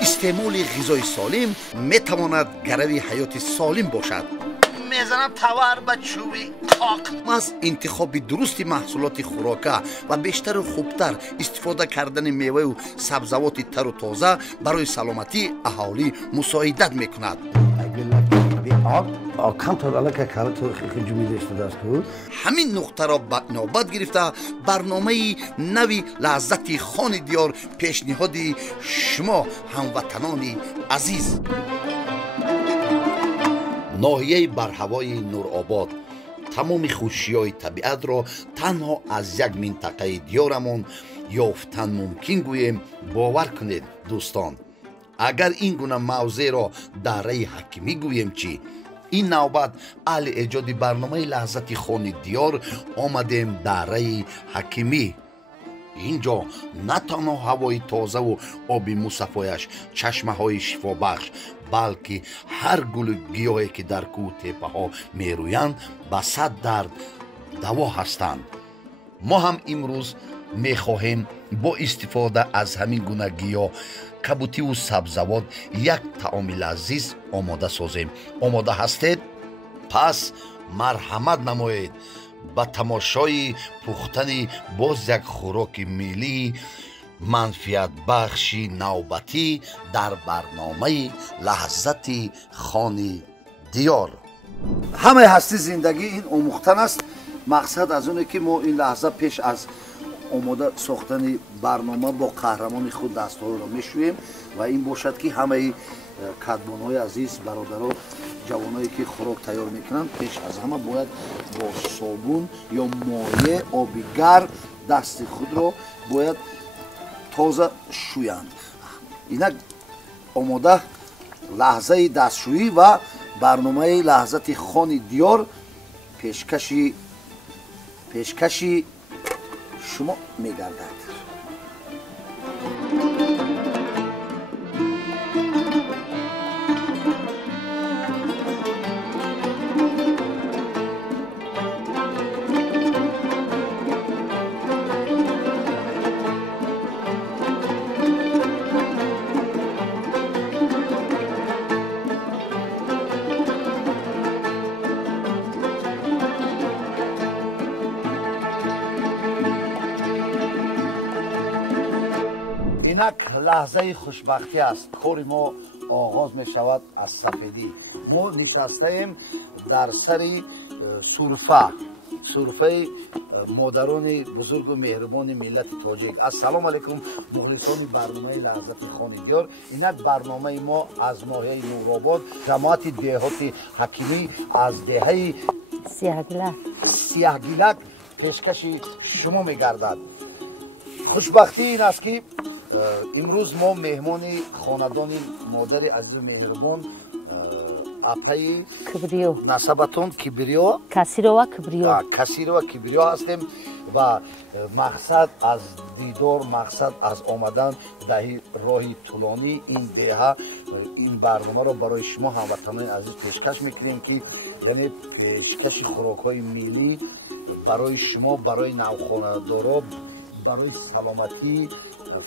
استعمال غذای سالم میتواند گروی حیات سالم باشد. میزنم توار به چوبی تاق. از انتخاب درست محصولات خوراکه و بیشتر و خوبتر استفاده کردن میوه و سبزیجات تر و تازه برای سلامتی اهالی مساعدت میکند. همین نقطه را به نوبت گرفته برنامه نوی لذت خان دیار پیشنهاد شما هموطنان عزیز. ناحیه برهوای نورآباد تمام خوشی‌های طبیعت را تنها از یک منطقه دیارمان یافتن ممکن گوییم. باور کنید دوستان، اگر این گونه موضع را دره حکیمی گوییم چی؟ این نوبت اهل ایجاد برنامه لحظت خان دیار آمدیم دره حکیمی. اینجا نه تنها هوای تازه و آب مصفایش، چشمه های شفا بخش، بلکه هر گل گیاهی که در کوه تپه ها می رویند به 100 درد دوا هستند. ما هم امروز می خواهیم با استفاده از همین گونه گیاه، کبوتی و سبزیجات یک طعام لذیذ آماده سازیم. آماده هستید؟ پس مرحمت نمایید با تماشای پختن باز یک خوراک ملی منفعت بخشی نوبتی در برنامه لحظت خان دیار. همه هستی زندگی این آموختن است. مقصد از اونه که ما این لحظه پیش از آماده ساختن برنامه با قهرمان خود دستور را میشویم و این باشد که همه کدبان‌های عزیز، برادرها، جوانایی که خوراک تیار میکنند پیش از همه باید با صابون یا مایع آبی گرم دست خود را باید تازه شویند. اینک آماده لحظه دستشویی و برنامه لحظت خان دیار پیشکشی شما میگردد. اینک لحظه خوشبختی است. کار ما آغاز می شود از سفیدی. ما نشستیم در سر سرفه مادران بزرگ و مهربان ملت تاجیک. السلام علیکم مخلصان برنامه لحظت خان دیار. اینک برنامه ما از ناحیه نورآباد، جماعت دهات حکیمی از دهه سیاهگیلک پیشکش شما می گردد. خوشبختی این است که امروز ما مهمان خاندان مادر عزیز مهربان اپای کبریو نسبتون کبریو کسیرو و کبریو هستیم و مقصد از دیدار، مقصد از آمدن در راه طولانی این دهه این برنامه را برای شما هموطنان عزیز پیشکش میکنیم که یعنی پیشکش خوراک‌های ملی برای شما، برای نوخانه‌دارا، برای سلامتی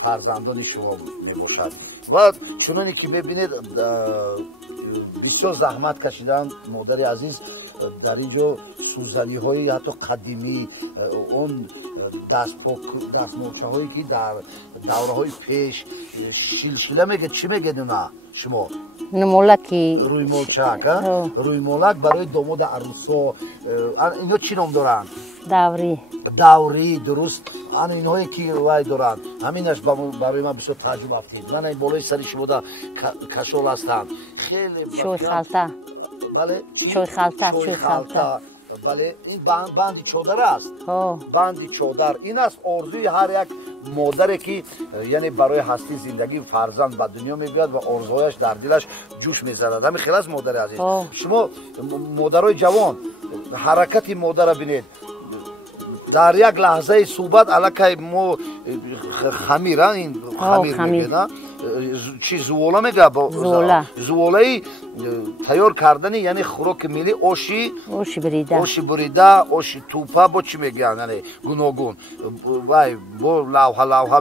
فرزندان شما می باشد. و چنانی که میبینید بسیار زحمت کشیدن مادر عزیز در اینجا سوزنی های حتی قدیمی، اون دستمالچه هایی که در دوره های پیش شیلشیله میگه، چی میگه نه شما؟ نمولکی روی مولچک، روی مولک برای داماد عروسا. اینا چی نام دارن؟ دوری. درست. اینهایی که وای دارن همینش برای من بسیار تعجب افتید. من این بالای سری شما در کشال هستم. خیلی شوی خالتا. بله شوی خالتا. بله این بندی چادر است. بندی چادر این است آرزوی هر یک مادری که یعنی برای هستی زندگی فرزند به دنیا میاد و آرزوهایش در دلش جوش میزند. همین خیلی از مادر عزیز. شما مادرای جوان حرکت مادر را ببینید. در یک لحظه صحبت علاکه ما خمیره این خمیر میگه چی زولا میگه زولای تیار کردنی یعنی خوراک ملی آشی بریده آشی توپا با چی میگن یعنی گوناگون وای با لوحه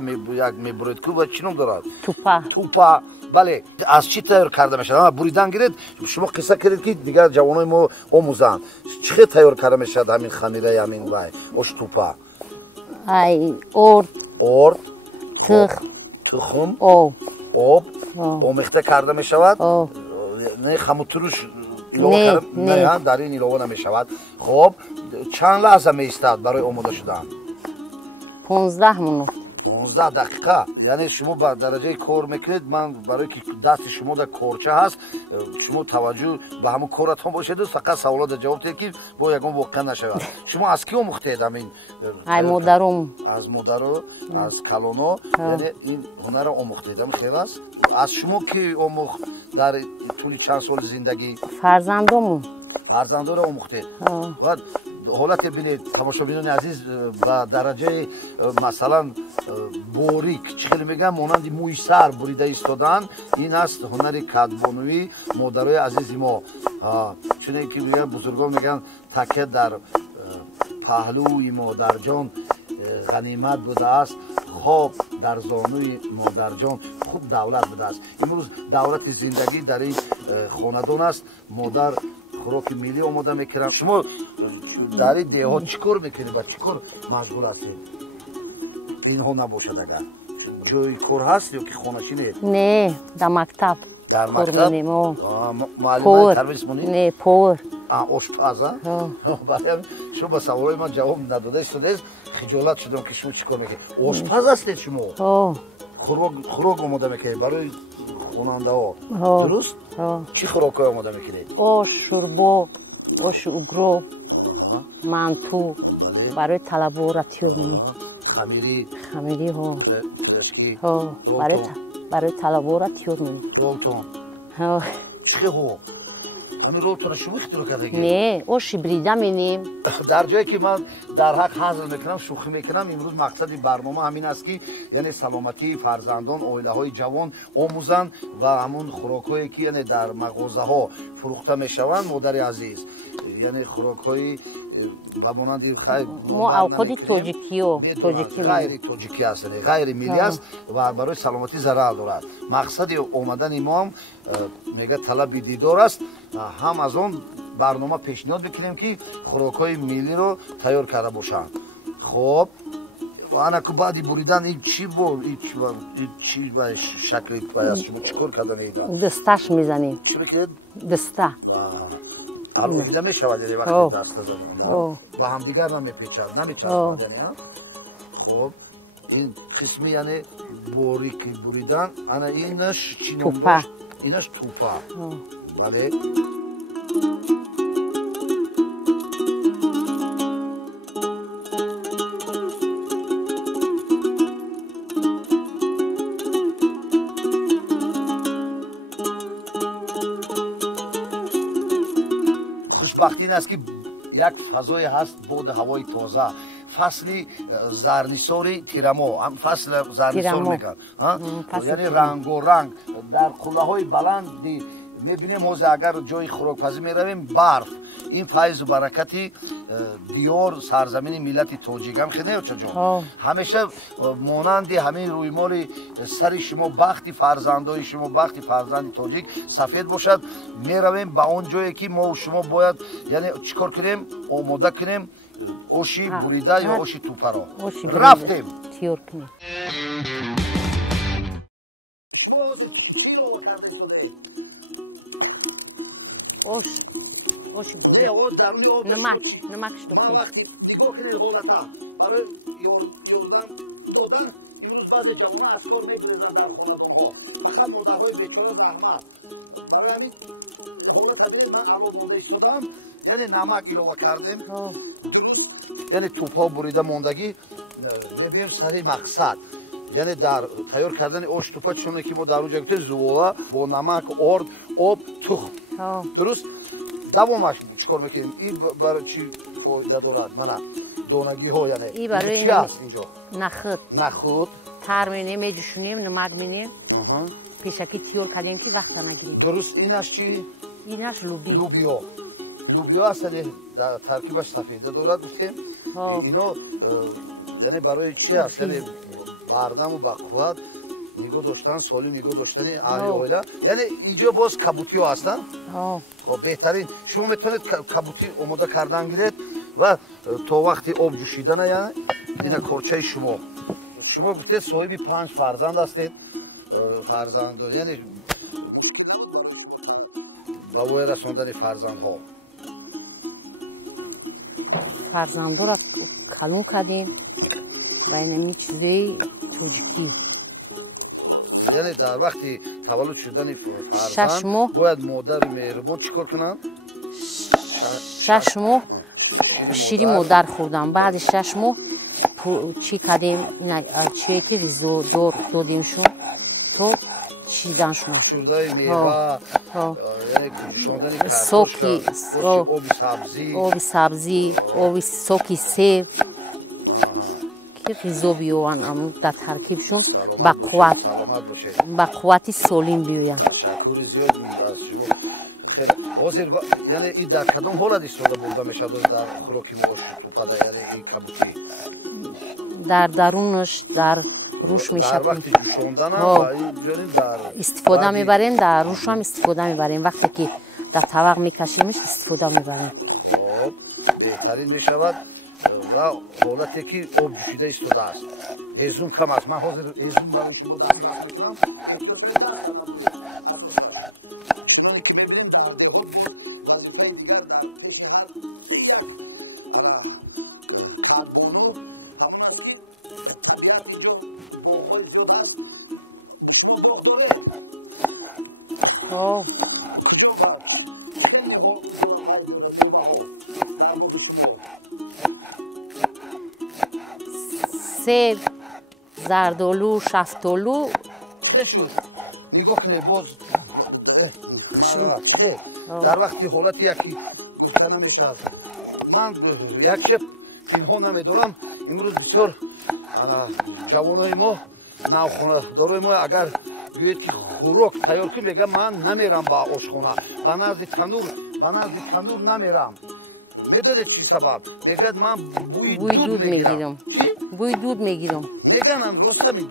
میبرید که با چی نام دارد توپا بله از چی تیار کرده میشه بریدن گیرید شما قصه کردید که دیگر جوانای ما آموزن چی تیار کرده میشه همین خمیره همین وای آش توپا ارد تخم آب آمیخته کرده می شود نه خموتروش نه در این ایلوه نمی شود خب چند لحظه می استاد برای آماده شدن 15 منوت 15 دقیقه یعنی شما با درجه کار میکنید من برای که دست شما در کارچه هست شما توجه به همون کارتون باشید فقط سوالات جواب دهید که با یگان واقع نشود شما از کی آموختید همین مادرم از مادر از کلونو یعنی این هنر رو آموختید خیلی است از شما کی آموخت در طول چند سال زندگی فرزندم رو آموختید و حالت بینید تماشاگران عزیز با درجه مثلا باریک چخیلی میگم مانند موی سر بریده ایستادن این است هنر کدبانوی مادرای عزیز ما چون که بزرگان میگن تکه در پهلوی مادر جان غنیمت بوده است خواب در زانوی مادر جان خوب دولت بوده است امروز دولت زندگی در این خاندان است مادر خوراک ملی آماده میکنن شما در این دیهات چیکار میکنید با چیکار مشغول هستید اینها نباشد اگر جای کار هست یا که خانشینه نه در مکتب در مکتب معلم ترویج مونید نه پور آشپز برای شما با سوالای من جواب نداده استاد خجالت شدم که شما چیکار میکنید آشپز هستید شما خوراک آماده میکنید برای خوننده ها درست چی خوراک آماده میکنید آش شوربا آش اوگرو منتو برای طلبا را تیار میکنید خمیری ها رشکی برای طلبا را تیار میکنید رولتون چی ها همین رولتون شما اختراع کرده نه آشی بریده می‌نیم در جایی که من در حق حاضر میکنم شوخی میکنم امروز مقصد برنامه همین است که یعنی سلامتی فرزندان عائله های جوان آموزند و همون خوراکایی که یعنی در مغازه ها فروخته میشوند مادر عزیز یعنی خوراکایی و مانند ما اوقات تاجیکی غیر تاجیکی است غیر ملی است و برای سلامتی ضرر دارد مقصد آمدن امام میگه طلب دیدار است هم از اون برنامه پیشنهاد بکنیم که خوراکای ملی رو تیار کرده باشند خب انا که بعدی بریدن این چی بود این چی به شکل است شما چیکار کردن ایدان دستش میزنیم چی بکنید دسته الان میشود یه وقتی دست زدن با هم دیگر نمیچسبند خب این قسمی یعنی باریک بریدن انا اینش چی نام داشت اینش توپا بله خوشبختی این است که یک فضای هست بود هوای تازه فصل زرنیساری تیرمو هم فصل زرنیسار میگن یعنی رنگ و رنگ در قله های بلندی میبینیم حوزه اگر جای خوراکپزی میرویم برف این فیض و برکتی دیار سرزمین ملت تاجیک هم خیلی چجا همیشه مانند همین روی مال سر شما بخت فرزندای شما بخت فرزند تاجیک سفید باشد میرویم به اون جایی که ما و شما باید یعنی چیکار کنیم آماده کنیم آشی بریده یا آشی توپه را رفتیم تیار کنیم شما چی رو کرده شده آش بریده درونی آب نمکش تو ما وقتی نگاه کنید حالتا برای یاردن دادن امروز بعضی جوان‌ها از کار میگریزن در خانه‌ها فقط مادرهای بیچاره زحمت برای همین حالا تدوین من الان مونده ایستادم یعنی نمک ایلوه کردیم درست یعنی توپا بریده موندگی میبینیم سر مقصد یعنی در تیار کردن آش توپا چونه که ما در اونجا گفتیم زوالا با نمک آرد آب تخم درست دوامش چیکار میکنیم این برای چی فایده دارد منم донагиҳо яъне ин барои чӣ аст инҷо нахут нахут тар менем меҷӯшонем намак менем пешакӣ тиёр кардем ки вақта нагирем дуруст инаш чӣ инаш луби лубиё аст яъне таркибаш сафеда дорад гуфтем ино яъне барои чӣ аст яъне бардаму бақувват нигоҳ доштан солим нигоҳ доштани аҳли оила яъне инҷо боз кабутиҳо ҳастанд беҳтарин шумо метавонед кабутӣ омода кардан гиред ва то вақти об ҷӯшидана яъне ина корчаи шумо гуфтед соҳиби 5 фарзанд ҳастед фарзанд яъне ба воя расондани фарзандҳо фарзандора калон кардем ба инами чизои тоҷикӣ яъне дар вақти таваллуд шудани 6 фарзанд моҳ бояд модари меҳрубон чӣ кор кунанд 6 моҳ шири модар хӯрдам баъди 6 моҳ чӣ кардем чие ки ғизодор додемшон то чиданшон шурдаи мева яъне ҷӯшондани соки оби сабзӣ оби соки сев ки ғизо биёванд дар таркибшон ба қуввати солим биёянд ташаккури зиёд аз шумо ҳозир яъне ин дар кадом ҳолат истифода бурда мешавад дар хӯроки моошупада яъне ин кабутӣ дар дарунаш дар руш дар вақти ҷӯшондана дар истифода мебарем дар рушам истифода мебарем вақте ки дар тавақ мекашемш истифода мебарем беҳтарин мешавад ва ҳолате ки об ҷӯшида истодааст ҳезум кам аст ман ҳозир ҳезум барои шумо дар вақт мекунам чуноне ки мебинем дар деҳот вазифаи дигар дар пеши ҳар ҳадбону ҳамон аст ки табиати боғҳои зиёд аст шумо боғ доред куҷо бад чӣ меваҳо себ зардолу шафтолу чӣ шуд нигоҳ кунед боз дар вақти ҳолати яки гуфта намешавад ман як шаб пинҳон намедорам имрӯз бисёр ҷавонои мо навхонадорои мо агар гӯед ки хӯрок тайёр кун мегӯям ман намерам ба ошхона ба назди танур намерам медонед чӣ сабаб мегӯяд ман бӯи дуд мегирам бӯи дуд мегирам меганам ростами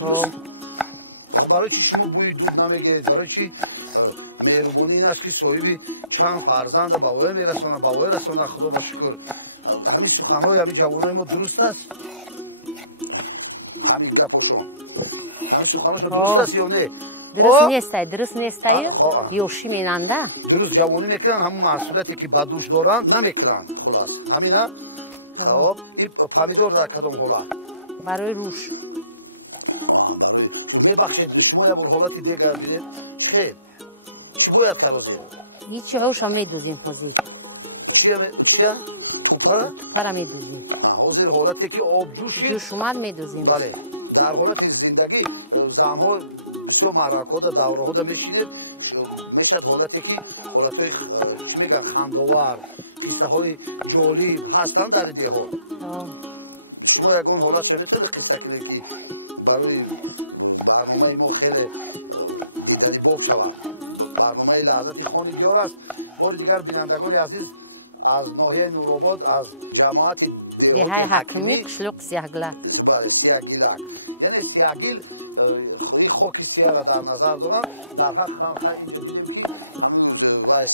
барои чӣ шумо бӯи дуд намегиред барои чӣ меҳрубонӣ ин аст ки соҳиби чанд фарзанда ба воя мерасонад ба воя расонад худо ба шукр ҳамин суханҳои ҳамин ҷавонои мо дуруст аст ҳамин гапошон ҳамин суханошон дуруст аст ё не дуруст нестаю ёшӣ менанда дуруст ҷавонӣ мекунанд ҳамун маҳсулате ки ба дӯш доранд намекунанд хулас ҳамина хоб ин помидор дар кадом ҳолат барои руш мебахшед шумо ябор ҳолати дегар бинед хел чӣ бояд кард ҳозир ҳичи ҳоша медӯзем ҳозир чия пара медӯзем ҳозир ҳолате ки об ҷӯш омад медӯзем бале дар ҳолати зиндагӣ занҳо бисёр марракҳода давраҳода мешинед мешад ҳолате ки ҳолатҳои чӣ мегӯянд хандовар қиссаҳои ҷолиб ҳастанд дар деҳот шумо ягон ҳолат метавонед қисса кунед ки барои барномаи мо хеле ҷанибоб шавад барномаи лаҳзати хони диёр аст бори дигар бинандагони азиз аз ноҳияи нуробод аз ҷамоати деҳаи ҳакимӣ қишлоқи сиягилак сиягилак яъне сиягил ин хоки сияра дар назар доранд дар ҳақ ин бибинем ки вай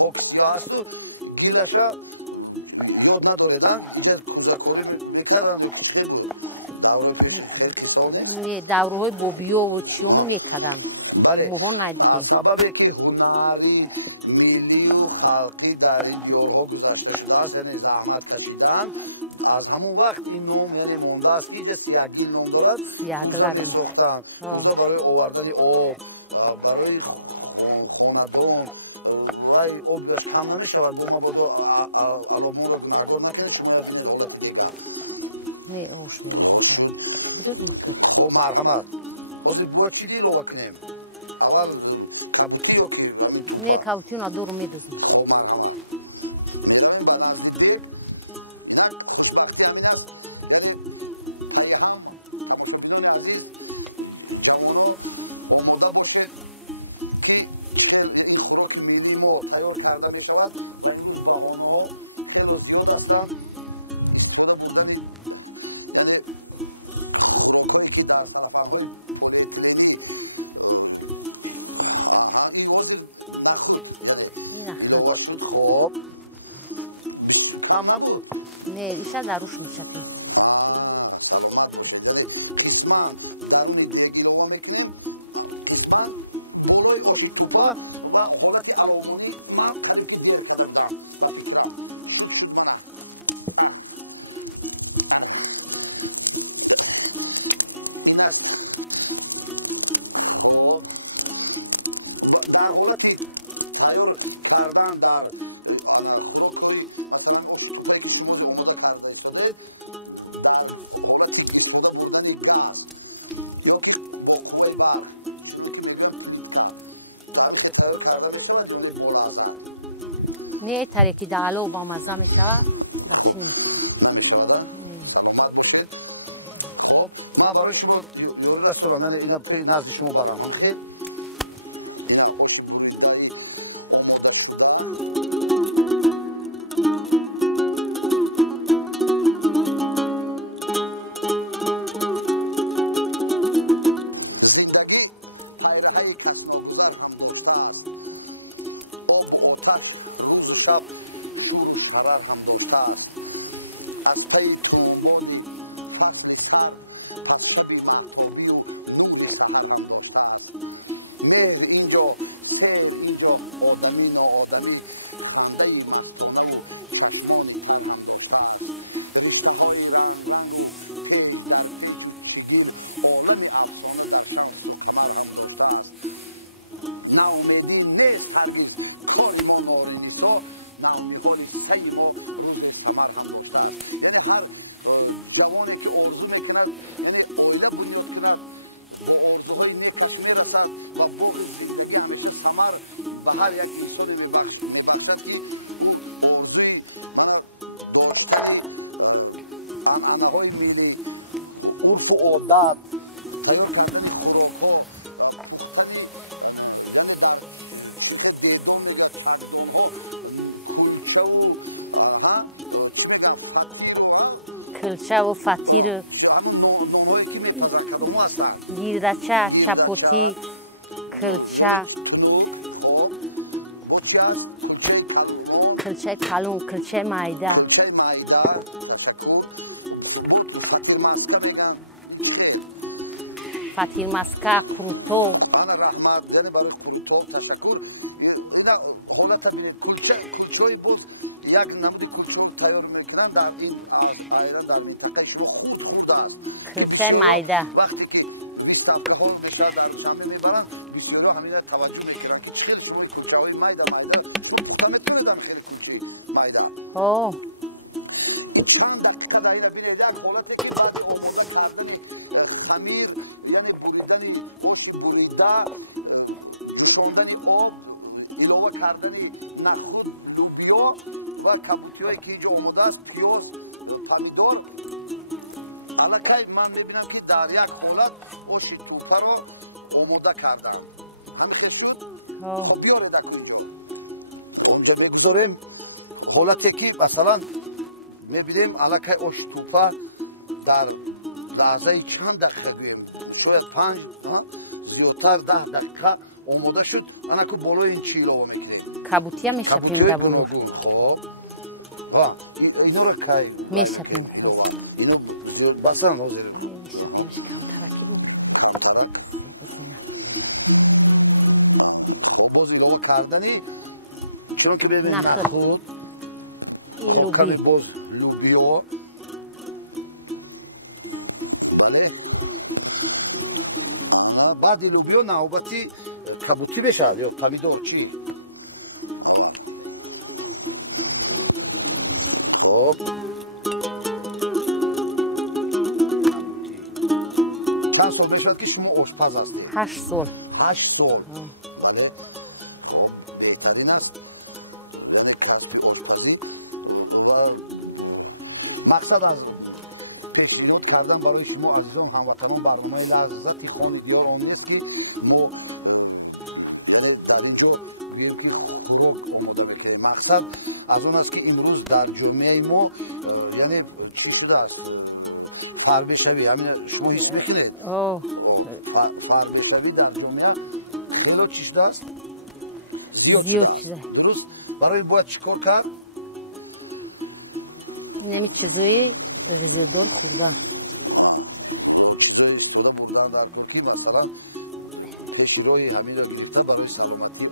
хоки сиёҳ асту гилаша ёд надореданд иҷа кӯзакорӣ мекарданд чӣ буд давраи пеш хел кисоне давраҳои бобиёву чиёмон мекарданд бале моҳо надидем аз сабабе ки ҳунари миллию халқӣ дар ин диёрҳо гузашта шудааст яъне заҳмат кашиданд аз ҳамон вақт ин ном яъне мондааст ки иҷа сиягил ном дорад кӯза месохтанд кӯза барои овардани об барои хонадон вай обаш кам намешавад бо мабодо аломонро гунаҳгор накунед шумо як бинед ҳолати дигар марҳамат ҳозир бояд чӣ илова кунем аввал кабутӣ ё ки не кабутӣ надору медӯзем марҳамат باشد که این خوراک ملی ما تیار کرده می شود و امروز بهانه ها خیلی زیاد هستند. خیلی بودن که در تلفن‌های خودی این واسه نخود واسه خوب کم نبود؟ نه ایشا دروش میشکنیم من درون دیگیروا میکنم من بولای آشی توپا و حالتی علامانی من خلیفی دیر کردم جام و فکرم در حالتی تیار کردن در آماده کرده شده قوی برق که تیار کرده می شود یعنی بولازه نه ترکی دالو با مزه می شود و چی می شود من برای شما یوری رسولم من اینا نزد شما برام هم خیلی قرار هم دوستان از پی نه اینجا آدمی ناآدمی خونده عالمی افغانی در کمر هم دوسته است ناامیدی نیست هرگز کاری ما نارنجیسا ناامیدی سعی ما روز کمر هم دوسته است یعنی هر جوانی که آرزو میکند یعنی اویده بنیاد کند و آرزوهای نیکش میرسد و باغ زندگی همیشه ثمر به هر یک انسان میبخشد که عنعنه‌های ملی عرف و عادت تیار کردن خوراک‌ها بیگانه در فردان‌ها کلچه و فطیر همون نون‌هایی که میپزن کدامو هستند گیرچه چپوتی کلچه کلچه کلون کلچه مایده فطیر مسکه قروتو انا رحمت یعنی برای قروتو تشکر اینا حالت ببینید کلچه‌های باز یک نمود کلچه تیار میکنن در این عائله در منطقه شما خود است کلچه مایده وقتی که سبزه ها رو بیشتر در شنبه میبرن بسیاری ها همین توجه میکنن که خیلی شما کلچه های مایده خود میتونه در خیلی کلچه مایده چند دقیقه در این بینید یک حالتی که بعد آماده کردن خمیر یعنی بریدن گوشت بریده شوندن آب علاوه کردن نخود لوبیا و کبوتی هایی که اینجا آماده است پیاز پمیدور الکی من میبینم که در یک حالت گوشت توپه را آماده کردم همین شد بیاره در اینجا اونجا بگذاریم حالتی که مثلا میبینیم الکی گوشت توپه در لحظه چند دقیقه گویم شاید 5 زیادتر 10 دقیقه آماده شد انا که بالای این چی علاوه میکنیم کبوتی هم میشپیم در بنور خب اینو را که میشپیم اینو بستن حاضر میشپیمش کم ترکی بود کم ترک و باز علاوه کردنی چون که ببینیم نخود کمی باز لوبیا بله بعد لوبیا نوبتی کبوتی بشه یا پمیدور چی خب چند سال بشود که شما آشپز هستید 8 سال 8 سال بله خب بهترین است یعنی کلاس آشپزی و мақсад аз пешниҳод кардан барои шумо азизон ҳамватанон барномаи лаззати хони диёр он нест ки мо дар ин ҷо биём ки хӯрок омода мекунем. Мақсад аз он аст ки имрӯз дар ҷомеаи мо яъне чӣ шудааст фарбешавӣ ҳамин шумо ҳис мекунед фарбешавӣ дар ҷомеа хело чӣ шудааст зиёд шуда. Дуруст? Барои бояд чӣ кор кард? нами чизои ғизодор хӯрдан. Чизои истифода бурдан дар ки масалан пеширои ҳаминро гирифта барои саломатии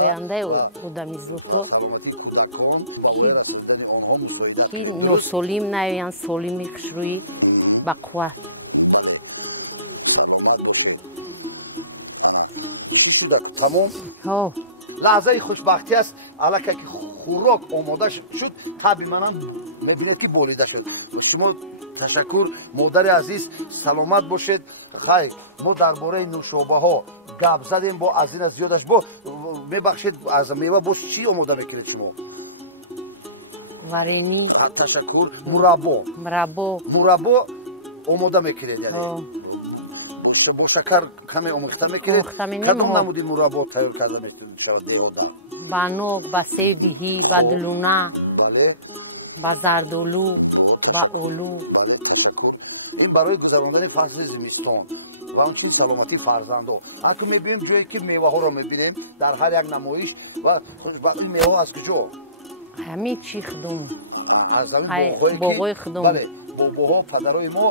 ояндаи одами зото саломатии кӯдакон ва ои расонидани онҳо мусоидат ки носолим наёянд солими хушрӯӣ ба қувват. Саломат бошед. Чӣ шуда? Тамом? лаҳзаи хушбахтӣ аст аллакай ки хӯрок омода шуд таби манам мебинед ки болида шуд. Шумо ташаккур модари азиз саломат бошед. Хай мо дар бораи нӯшобаҳо гап задем бо аз ин зиёдаш бо мебахшед аз мева бош чӣ омода мекунед шумо? варени ташаккур мураббо омода мекунед яъне бо шакар каме омехта мекунед. Кадом намуди мураббо тайёр карда мешавад деҳода? ба нок, ба себиҳӣ, ба дулуна, ба зардолу, ба олу. ин барои гузарондани фасли зимистон ва он чиз саломатии фарзандо. Аку мебинем ҷое ки меваҳоро мебинем дар ҳар як намоиш ва ин меваҳо аз куҷо? ҳамин чӣ худум аз боғои худум бобоҳо падарои мо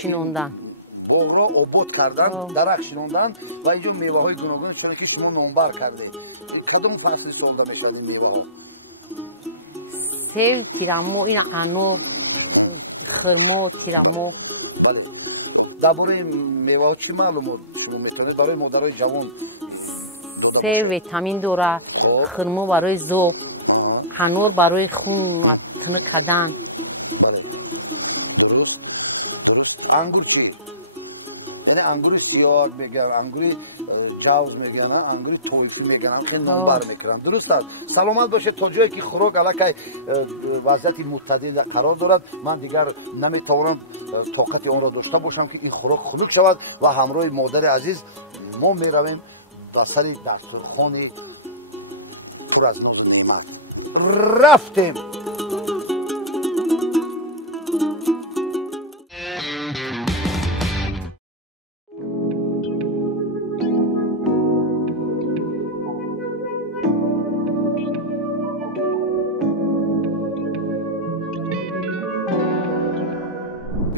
шинондан боғро обод кардан дарахт шинондан ва инҷо меваҳои гуногун чуне ки шумо номбар кардед. Кадом фасли солда мешавад ин меваҳо? сев, тирамо, ин анор, хирмо, тирамо. бале дар бораи меваҳо чӣ маълумот шумо метавонед барои модарои ҷавон дода? сев витамин дорад, хирмо барои зоб, анор барои хун тини кадан. бале дуруст. ангур чӣ? яъне ангури сиёҳ мегӯянд, ангури ҷавз мегӯянд, ангури тойфӣ мегӯянд, хеле номбар мекунанд. дуруст аст. саломат бошед. то ҷое ки хӯрок аллакай вазъияти мӯътадил қарор дорад, ман дигар наметавонам тоқати онро дошта бошам ки ин хӯрок хунук шавад ва ҳамроҳи модари азиз мо меравем ба сари дастурхони пур аз нозу неъмат. рафтем.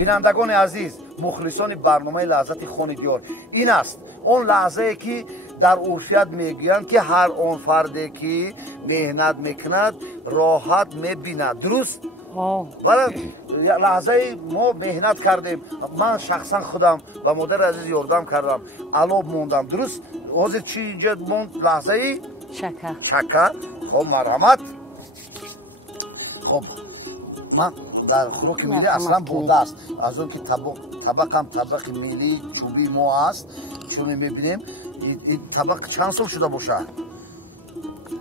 бинандагони азиз, мухлисони барномаи лаҳзати хони диёр, ин аст он лаҳзае ки дар урфият мегӯянд ки ҳар он фарде ки меҳнат мекунад роҳат мебинад. дуруст? лаҳзаи мо меҳнат кардем. ман шахсан худам ба модари азиз ёрдам кардам, алоб мондам. дуруст? ҳозир чӣ инҷо монд? лаҳзаи шакар. хоб марҳамат. хоб ман дар хӯроки милли аслан бода аст. аз он ки табақам табақи миллии чӯбии мо аст, чуне мебинем ин табақ чанд сол шуда бошад?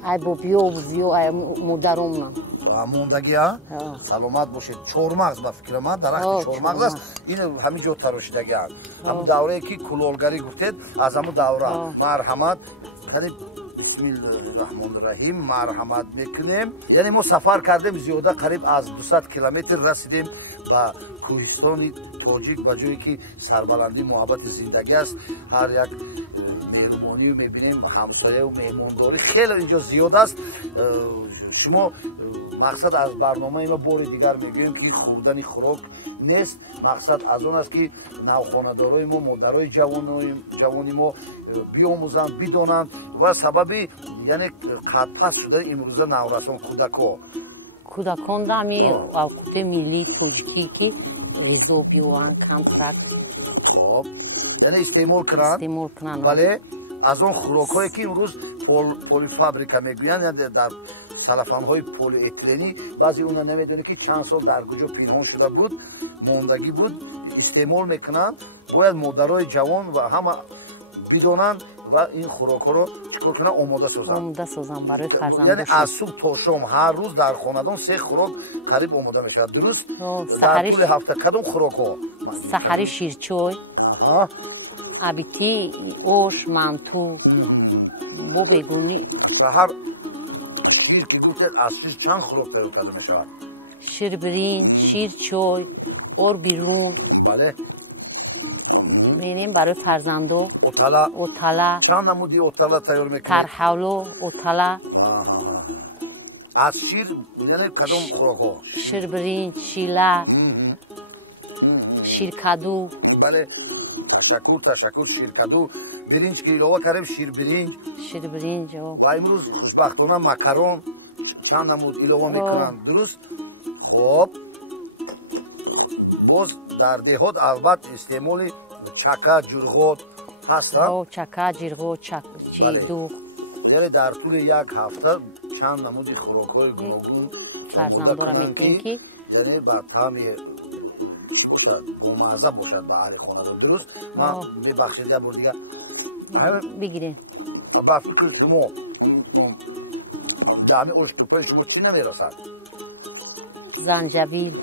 ай бобиё бузиё ай модаромнам мондагия? саломат бошед. чормағз ба фикра ман дарахти чормағз аст. ин ҳамин ҷо тарошидагиаст. ҳамун даврае ки кулолгарӣ гуфтед, аз ҳамун давра. марҳамат. бисмиллаҳирраҳмонирраҳим. марҳамат мекунем. яъне мо сафар кардем зиёда, қариб аз 200 километр расидем ба кӯҳистони тоҷик, ба ҷое ки сарбаландӣ муҳаббати зиндагӣ аст. ҳар як меҳрубонию мебинем, ҳамсояю меҳмондорӣ хеле инҷо зиёд аст. шумо мақсад аз барномаи ма бори дигар мегӯем ки хӯрдани хӯрок нест. мақсад аз он аст ки навхонадорои мо, модарои ҷавони мо биомӯзанд, бидонанд ва сабаби яъне қадпаст шудани имрӯза наврасон кӯдакон дами авқути миллии тоҷикӣ ки ғизо биёванд, кампрак яъне истеъмол кунанд. бале аз он хӯрокҳое ки имрӯз полифабрика мегӯянд, дар салафанҳои полиэтилени, баъзе уна намедонед ки чанд сол дар куҷо пинҳон шуда буд, мондагӣ буд, истеъмол мекунанд. бояд модарои ҷавон ва ҳама бидонанд و این خوراک رو چیکار کنم آماده سازم. آماده سازم برای یعنی فرزندشون. از صبح تا شام هر روز در خانه‌دان 3 خوراک قریب آماده میشه. درست؟ در سحری طول هفته کدوم خوراک ها؟ سحری شیرچوی، آها. ابیتی، اوش، منتو، بو بگونی. سحر شیر که گفتید از شیر چند خوراک تیار کرده میشود؟ شیر برنج، شیرچوی، اور بیرون. بله. ببینیم برای فرزندو اوتالا. اوتالا، چند نمودی اوتالا تیار میکنید؟ ترحولو، اوتالا. از شیر یعنی کدام خوراک ها؟ شیر برنج، شیله، شیرکدو. بله. تشکر شیرکدو. برنج که علاوه کردیم شیر برنج. شیر برنج. و امروز خوشبختانه مکرون چند نمود علاوه میکنن. درست؟ خب باز در دهات البته استعمال چکه جرغوت هست. چکه جرغوت چیدو. یعنی در طول یک هفته چند نمودی خوراک های گوناگون فرزندو را میدیم که یعنی با طعم چی باشد بامزه باشد به اهل خانه. درست؟ من میبخشید یه بار دیگه بگیریم. با فکر شما دمی اشتوپای شما چی نمیرسد؟ زنجبیل.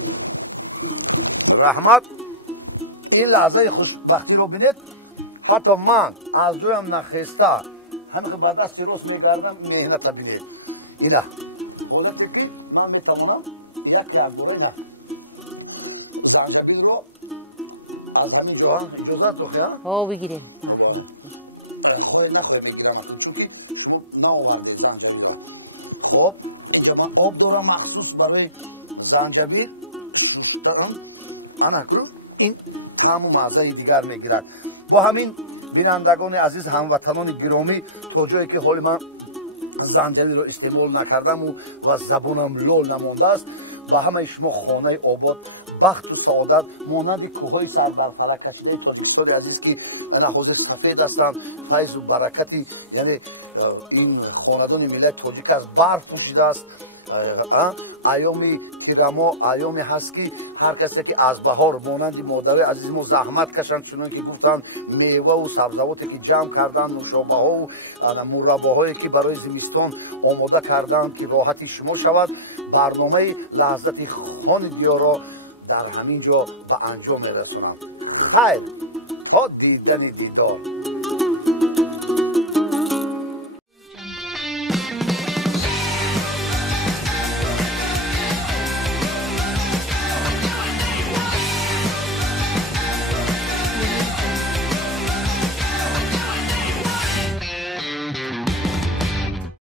رحمت این لحظه خوشبختی رو بینید. حتی من از جویم نخسته همین که با دست راست میگردم مهنت بینید. اینا حالت که من میتوانم یک دوره نه زنجبیل رو از همین جهان اجازت دو خیاه بگیریم. نخواهی میگیرم چونکه شما ناورده زنجبیل رو. خب اینجا من آب دارم مخصوص برای زنجبیل شوختم. انا کرو این همون مزه دیگر میگیرد. با همین بینندگان عزیز هموطنان گرامی تا جایی که حال من زنجبیل رو استعمال نکردم و زبانم لول نمانده است به همه شما خانه آباد بخت و سعادت مانند کوههای سر بر فلک کشیده تاجیکستان عزیز که حاضر سفید هستند فیض و برکتی یعنی این خاندان ملت تاجیک از برف پوشیده است. ایامی تیرما ایامی هست که هر کسی که از بهار مانند مادرای عزیز ما زحمت کشند چنان که گفتن میوه و سبزواتی که جمع کردن نوشابه ها و مربا هایی که برای زمستان آماده کردند که راحتی شما شود. برنامه لحظت خان دیار را در همین جا به انجام میرسونم. خیر تا دیدن دیدار.